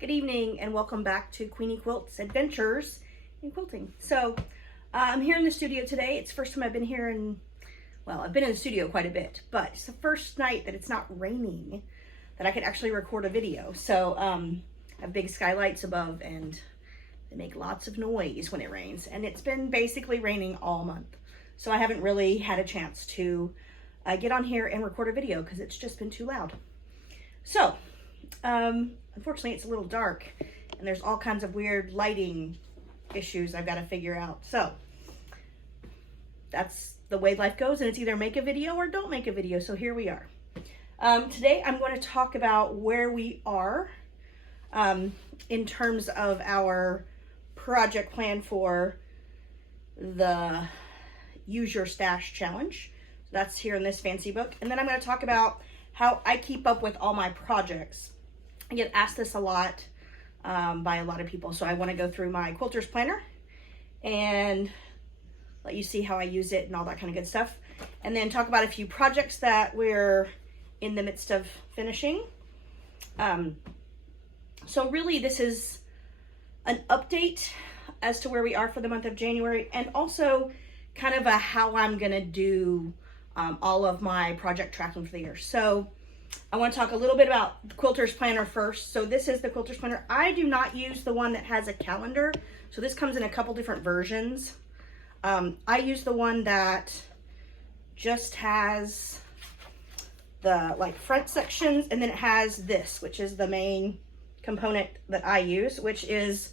Good evening and welcome back to Queenie Quilts Adventures in Quilting. So I'm here in the studio today. It's the first time I've been here I've been in the studio quite a bit, but it's the first night that it's not raining that I could actually record a video. So I have big skylights above and they make lots of noise when it rains, and it's been basically raining all month. So I haven't really had a chance to get on here and record a video because it's just been too loud. So unfortunately it's a little dark and there's all kinds of weird lighting issues I've got to figure out. So that's the way life goes, and it's either make a video or don't make a video. So here we are. Today I'm going to talk about where we are in terms of our project plan for the Use Your Stash Challenge. That's here in this fancy book. And then I'm going to talk about how I keep up with all my projects. I get asked this a lot by a lot of people, so I want to go through my quilter's planner and let you see how I use it and all that kind of good stuff, and then talk about a few projects that we're in the midst of finishing. So really this is an update as to where we are for the month of January, and also kind of a how I'm gonna do all of my project tracking for the year. So I want to talk a little bit about the Quilter's Planner first. So this is the Quilter's Planner. I do not use the one that has a calendar. So this comes in a couple different versions. I use the one that just has the front sections, and then it has this, which is the main component that I use, which is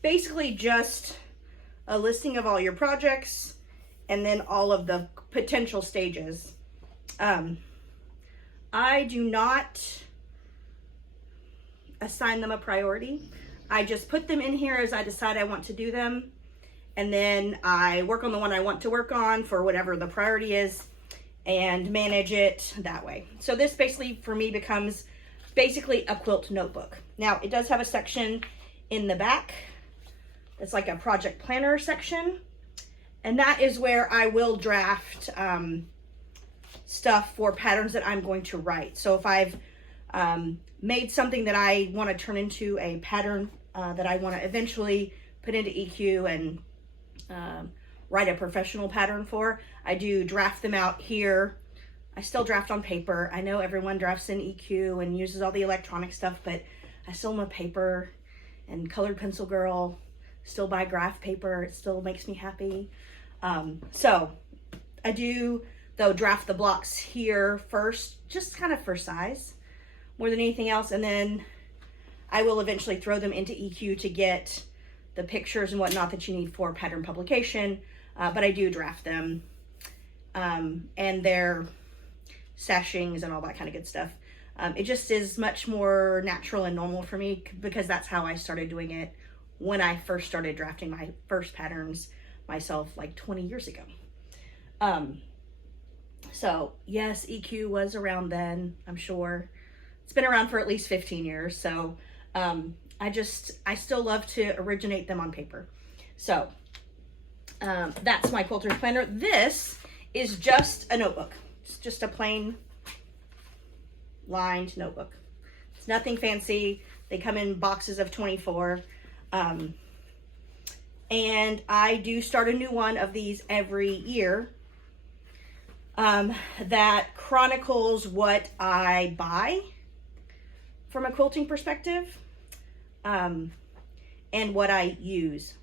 basically just a listing of all your projects and then all of the potential stages. I do not assign them a priority. I just put them in here as I decide I want to do them, and then I work on the one I want to work on for whatever the priority is and manage it that way. So this basically for me becomes basically a quilt notebook. Now it does have a section in the back. It's like a project planner section, and that is where I will draft stuff for patterns that I'm going to write. So if I've made something that I want to turn into a pattern that I want to eventually put into EQ and write a professional pattern for, I do draft them out here. I still draft on paper. I know everyone drafts in EQ and uses all the electronic stuff, but I still am a paper and colored pencil girl. Still buy graph paper. It still makes me happy. So I do, though, draft the blocks here first, just kind of for size more than anything else, and then I will eventually throw them into EQ to get the pictures and whatnot that you need for pattern publication, but I do draft them and their sashings and all that kind of good stuff. It just is much more natural and normal for me because that's how I started doing it when I first started drafting my first patterns myself, like 20 years ago. So yes, EQ was around then, I'm sure. It's been around for at least 15 years. So I still love to originate them on paper. So that's my Quilter's Planner. This is just a notebook. It's just a plain lined notebook. It's nothing fancy. They come in boxes of 24. And I do start a new one of these every year. That chronicles what I buy from a quilting perspective, and what I use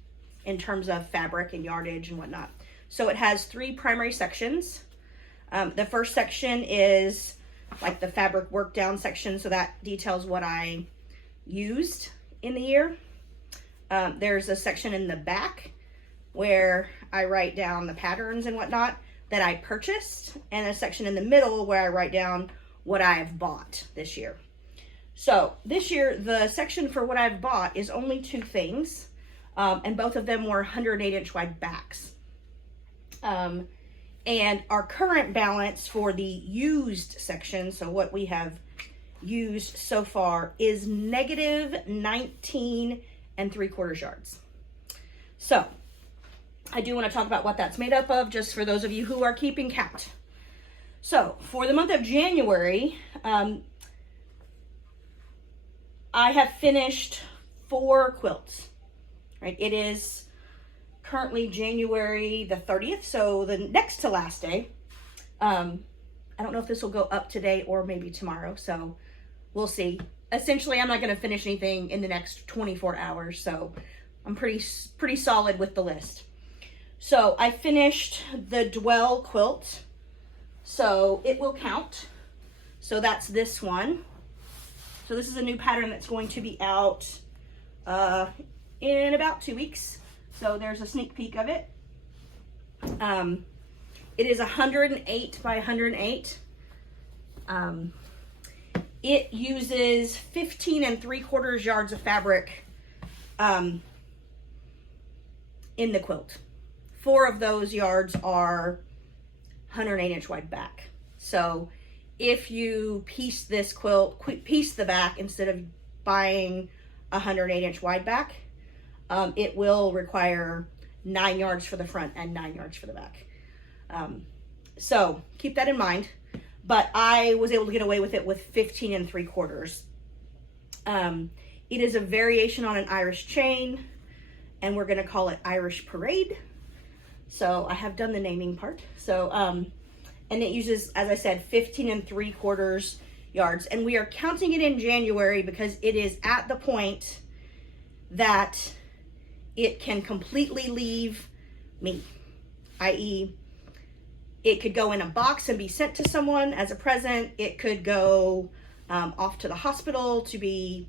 in terms of fabric and yardage and whatnot. So it has 3 primary sections. The first section is like the fabric work down section, so that details what I used in the year. There's a section in the back where I write down the patterns and whatnot that I purchased, and a section in the middle where I write down what I've bought this year. So this year, the section for what I've bought is only 2 things, and both of them were 108-inch wide backs. And our current balance for the used section, so what we have used so far, is negative 19 3/4 yards. So I do want to talk about what that's made up of, just for those of you who are keeping count. So for the month of January, I have finished 4 quilts, right? It is currently January the 30th, so the next to last day. I don't know if this will go up today or maybe tomorrow, so we'll see. Essentially, I'm not going to finish anything in the next 24 hours, so I'm pretty solid with the list. So I finished the Dwell quilt, so it will count. So that's this one. So this is a new pattern that's going to be out in about 2 weeks. So there's a sneak peek of it. It is 108 by 108. It uses 15 3/4 yards of fabric in the quilt. 4 of those yards are 108-inch wide back. So if you piece this quilt, piece the back instead of buying a 108-inch wide back, it will require 9 yards for the front and 9 yards for the back. So keep that in mind. But I was able to get away with it with 15 3/4. It is a variation on an Irish chain, and we're going to call it Irish Parade. So I have done the naming part. So, and it uses, as I said, 15 3/4 yards. And we are counting it in January because it is at the point that it can completely leave me, i.e., it could go in a box and be sent to someone as a present. It could go off to the hospital to be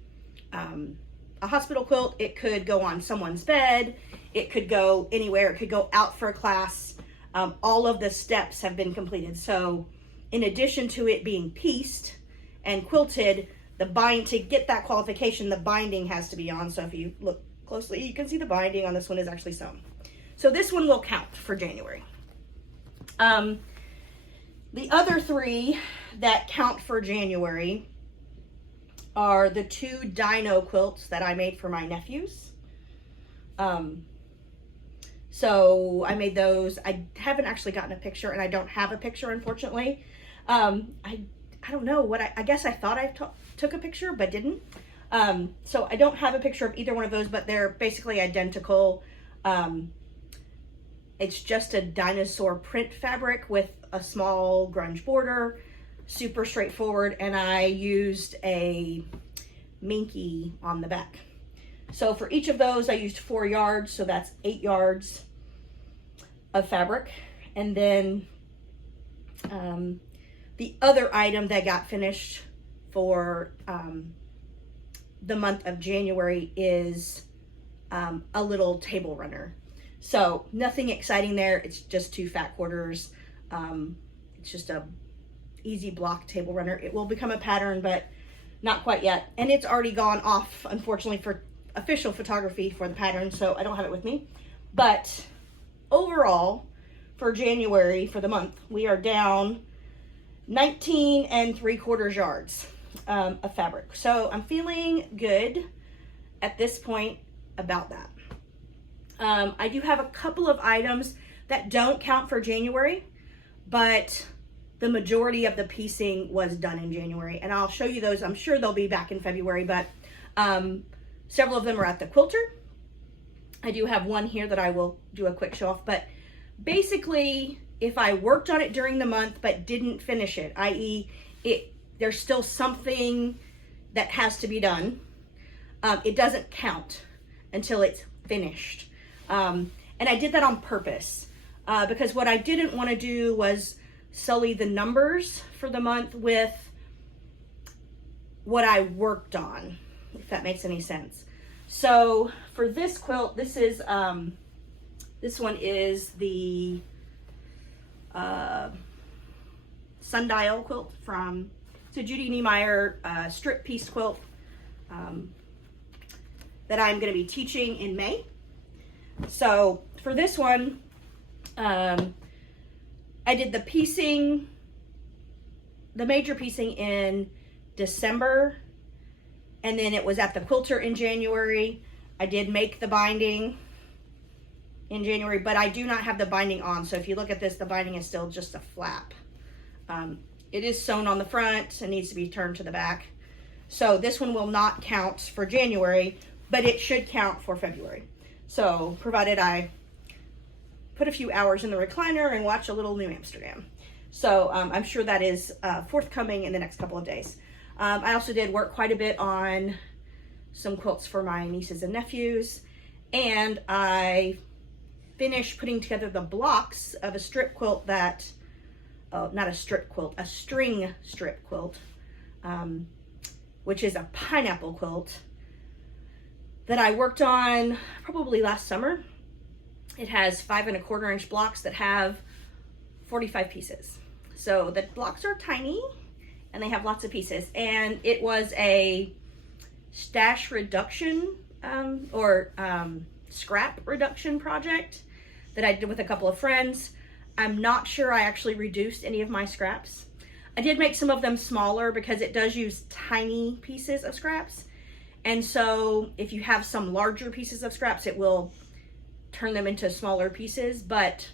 a hospital quilt. It could go on someone's bed. It could go anywhere. It could go out for a class. All of the steps have been completed. So in addition to it being pieced and quilted, to get that qualification, the binding has to be on. So if you look closely, you can see the binding on this one is actually sewn. So this one will count for January. The other 3 that count for January are the 2 dino quilts that I made for my nephews. So I made those. I haven't actually gotten a picture, and I don't have a picture, unfortunately. I don't know what I guess I thought I took a picture, but didn't. So I don't have a picture of either one of those, but they're basically identical. It's just a dinosaur print fabric with a small grunge border, super straightforward, and I used a minky on the back. So for each of those, I used 4 yards, so that's 8 yards of fabric. And then the other item that got finished for the month of January is a little table runner. So nothing exciting there. It's just 2 fat quarters. It's just a easy block table runner. It will become a pattern, but not quite yet. And it's already gone off, unfortunately, for official photography for the pattern, so I don't have it with me. But overall, for January, for the month, we are down 19 3/4 yards of fabric. So I'm feeling good at this point about that. I do have a couple of items that don't count for January, but the majority of the piecing was done in January, and I'll show you those. I'm sure they'll be back in February, but several of them are at the quilter. I do have one here that I will do a quick show off, but basically, if I worked on it during the month but didn't finish it, i.e., there's still something that has to be done, it doesn't count until it's finished. And I did that on purpose because what I didn't want to do was sully the numbers for the month with what I worked on, if that makes any sense. So for this quilt, this one is the Sundial quilt from Judy Niemeyer strip piece quilt that I'm going to be teaching in May. So for this one, I did the piecing, the major piecing in December, and then it was at the quilter in January. I did make the binding in January, but I do not have the binding on. So if you look at this, the binding is still just a flap. It is sewn on the front and needs to be turned to the back. So this one will not count for January, but it should count for February. So provided I put a few hours in the recliner and watch a little New Amsterdam. So I'm sure that is forthcoming in the next couple of days. I also did work quite a bit on some quilts for my nieces and nephews, and I finished putting together the blocks of a strip quilt that, not a strip quilt, a string strip quilt, which is a pineapple quilt that I worked on probably last summer. It has 5 1/4 inch blocks that have 45 pieces. So the blocks are tiny and they have lots of pieces. And it was a stash reduction scrap reduction project that I did with a couple of friends. I'm not sure I actually reduced any of my scraps. I did make some of them smaller because it does use tiny pieces of scraps. And so if you have some larger pieces of scraps, it will turn them into smaller pieces, but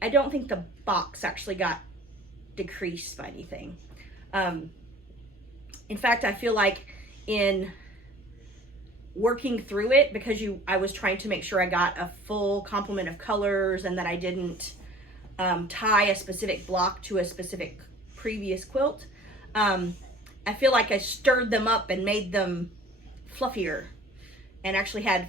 I don't think the box actually got decreased by anything. In fact, I feel like in working through it, because I was trying to make sure I got a full complement of colors and that I didn't tie a specific block to a specific previous quilt, I feel like I stirred them up and made them fluffier and actually had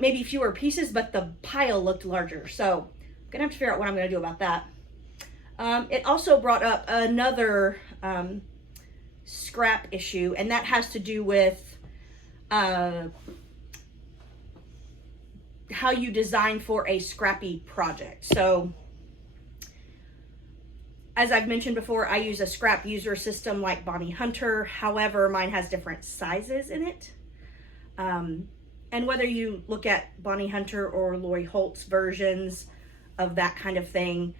maybe fewer pieces, but the pile looked larger. So I'm gonna have to figure out what I'm gonna do about that. It also brought up another scrap issue, and that has to do with how you design for a scrappy project. So as I've mentioned before, I use a scrap user system like Bonnie Hunter. However, mine has different sizes in it. And whether you look at Bonnie Hunter or Lori Holt's versions of that kind of thing,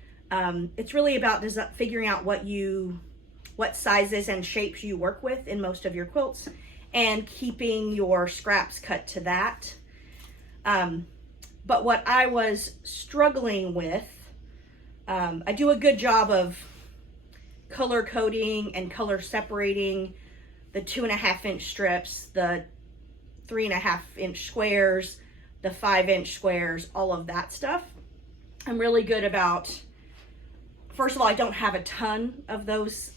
it's really about figuring out what sizes and shapes you work with in most of your quilts and keeping your scraps cut to that. But what I was struggling with, I do a good job of color coding and color separating the 2.5 inch strips, the 3.5 inch squares, the 5 inch squares, all of that stuff. I'm really good about, first of all, I don't have a ton of those.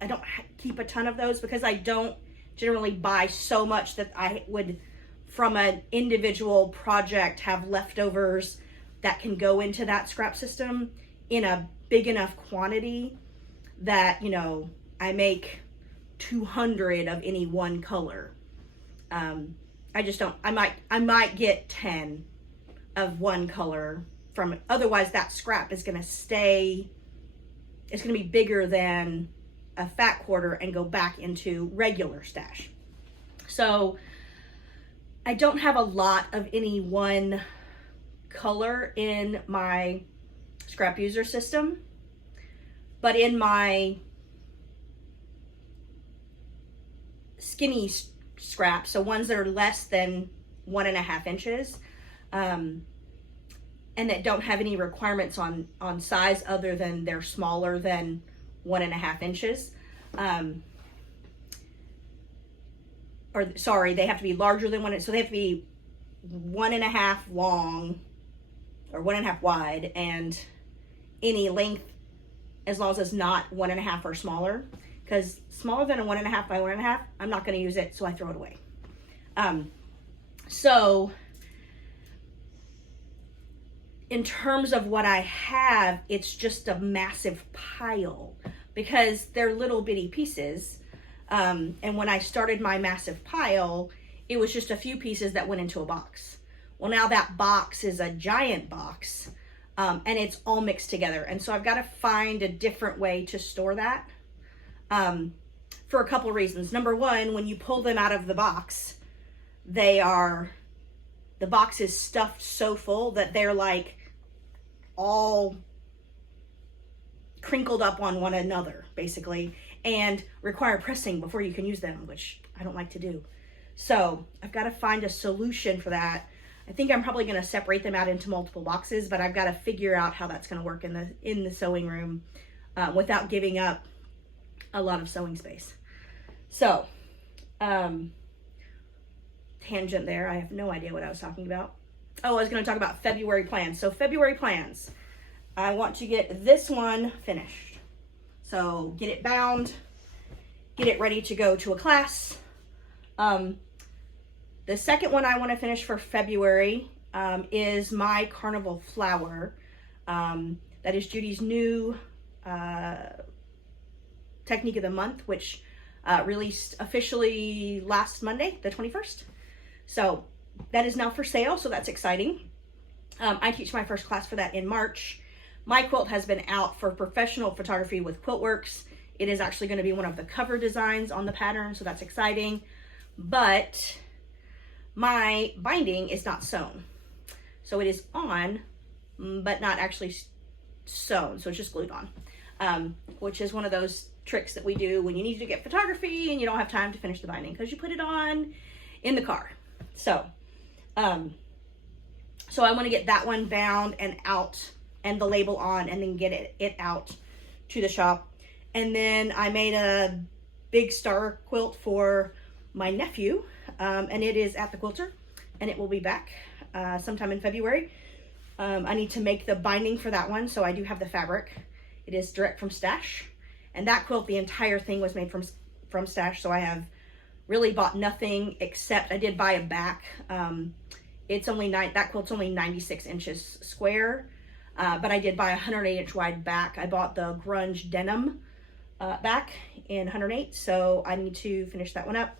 I don't keep a ton of those because I don't generally buy so much that I would, from an individual project, have leftovers that can go into that scrap system in a big enough quantity that, I make 200 of any one color. I just don't, I might get 10 of one color from it. Otherwise that scrap is going to stay, it's going to be bigger than a fat quarter and go back into regular stash. So I don't have a lot of any one color in my scrap user system, but in my skinny scraps, so ones that are less than 1.5 inches, and that don't have any requirements on size other than they're smaller than 1.5 inches, they have to be larger than 1 inch, so they have to be 1.5 long or 1.5 wide, and any length as long as it's not 1.5 or smaller, because smaller than a 1.5 by 1.5, I'm not going to use it, so I throw it away. So in terms of what I have, it's just a massive pile because they're little bitty pieces. And when I started my massive pile, it was just a few pieces that went into a box. Well, now that box is a giant box, and it's all mixed together. And so I've got to find a different way to store that, for a couple reasons. Number one, when you pull them out of the box, the box is stuffed so full that they're like all crinkled up on one another, basically, and require pressing before you can use them, which I don't like to do. So I've got to find a solution for that. I think I'm probably going to separate them out into multiple boxes, but I've got to figure out how that's going to work in the sewing room without giving up a lot of sewing space. So, tangent there. I have no idea what I was talking about. Oh, I was going to talk about February plans. So February plans. I want to get this one finished. So get it bound, get it ready to go to a class. The second one I want to finish for February is my carnival flower. That is Judy's new technique of the month, which released officially last Monday, the 21st. So that is now for sale, so that's exciting. I teach my first class for that in March. My quilt has been out for professional photography with Quiltworks. It is actually going to be one of the cover designs on the pattern, so that's exciting. But my binding is not sewn. So it is on, but not actually sewn, so it's just glued on, which is one of those tricks that we do when you need to get photography and you don't have time to finish the binding because you put it on in the car. So, so I want to get that one bound and out and the label on and then get it out to the shop. And then I made a big star quilt for my nephew, and it is at the quilter and it will be back sometime in February. I need to make the binding for that one, so I do have the fabric. It is direct from stash, and that quilt, the entire thing was made from stash, so I have really bought nothing except I did buy a back. It's only that quilt's only 96 inches square, but I did buy a 108 inch wide back. I bought the grunge denim back in 108, so I need to finish that one up.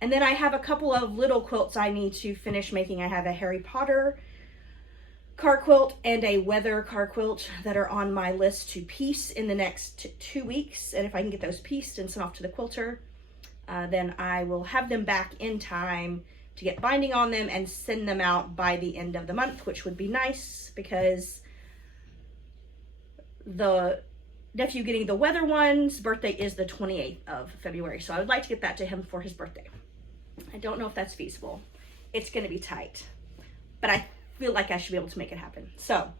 And then I have a couple of little quilts I need to finish making. I have a Harry Potter car quilt and a weather car quilt that are on my list to piece in the next 2 weeks. And if I can get those pieced and sent off to the quilter, then I will have them back in time to get binding on them and send them out by the end of the month, which would be nice because the nephew getting the weather one's birthday is the 28th of February. So I would like to get that to him for his birthday. I don't know if that's feasible. It's going to be tight, but I feel like I should be able to make it happen. So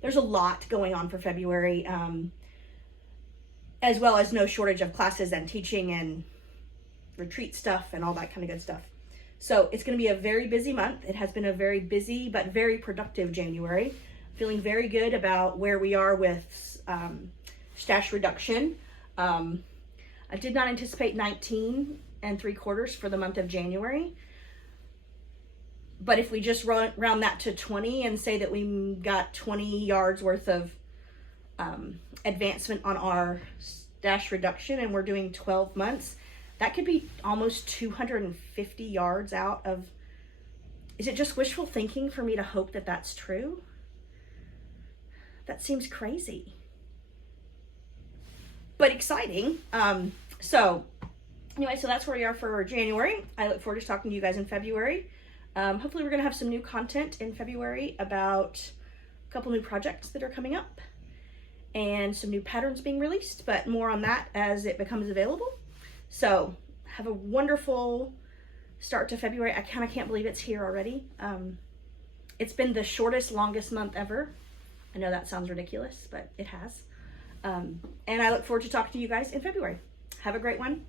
there's a lot going on for February, as well as no shortage of classes and teaching and retreat stuff and all that kind of good stuff. So it's going to be a very busy month. It has been a very busy but very productive January. Feeling very good about where we are with stash reduction. I did not anticipate 19 3/4 for the month of January. But if we just round that to 20 and say that we got 20 yards worth of advancement on our stash reduction and we're doing 12 months, that could be almost 250 yards out of, is it just wishful thinking for me to hope that that's true? That seems crazy, but exciting. So anyway, so that's where we are for January. I look forward to talking to you guys in February. Hopefully we're going to have some new content in February about a couple new projects that are coming up and some new patterns being released, but more on that as it becomes available. So have a wonderful start to February. I kind of can't believe it's here already. It's been the shortest, longest month ever. I know that sounds ridiculous, but it has. And I look forward to talking to you guys in February. Have a great one.